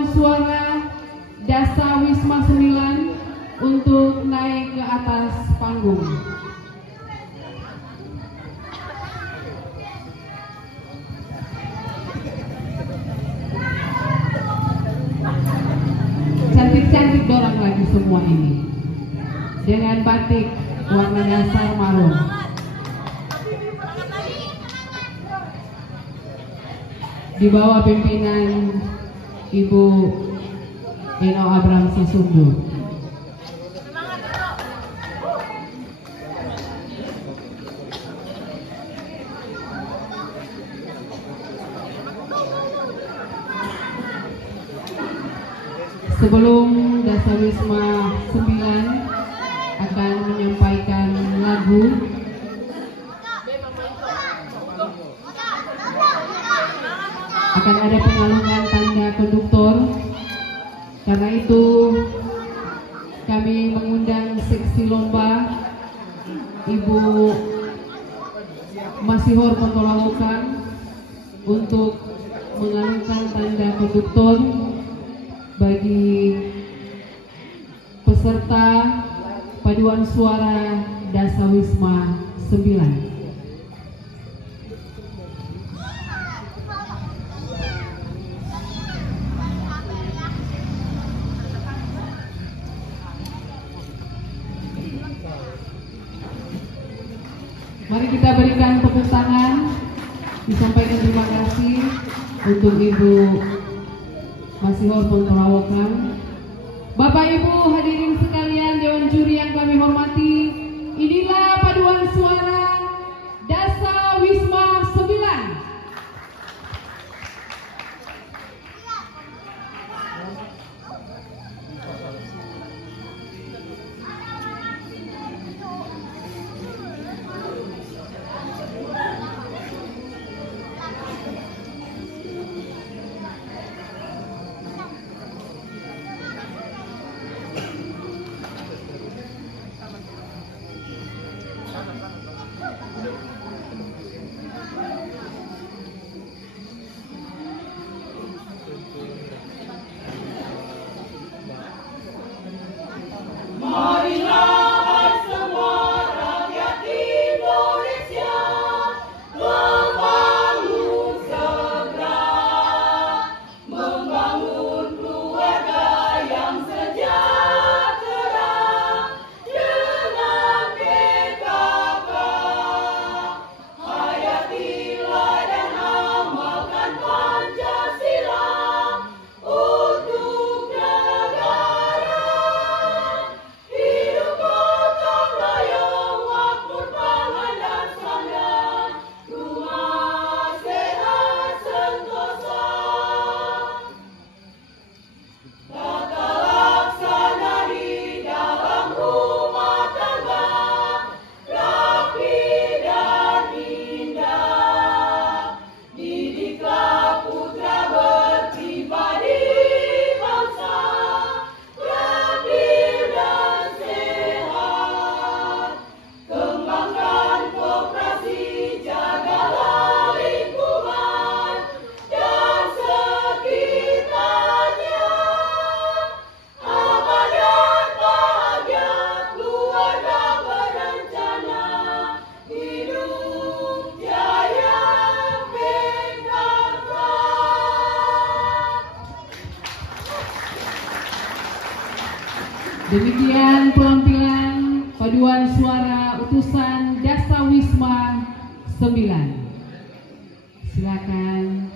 paduan suara Dasa Wisma 9 untuk naik ke atas panggung. Cantik-cantik dorang lagi semua ini dengan batik warna dasar marun. Di bawah pimpinan Ibu Eno Abraham Sesungguh. Sebelum Dasawisma 9 akan menyampaikan lagu, akan ada pengalungan tanda konduktor. Karena itu kami mengundang seksi lomba Ibu Masihor Pontolahukan untuk mengalungkan tanda konduktor bagi peserta paduan suara Dasawisma 9. Mari kita berikan tepuk tangan, disampaikan terima kasih untuk Ibu Masihor Pontolahukan. Bapak Ibu hadirin sekalian, Dewan Juri yang kami hormati, inilah paduan suara Dasawisma 9. Demikian penampilan paduan suara utusan Dasawisma 9. Silakan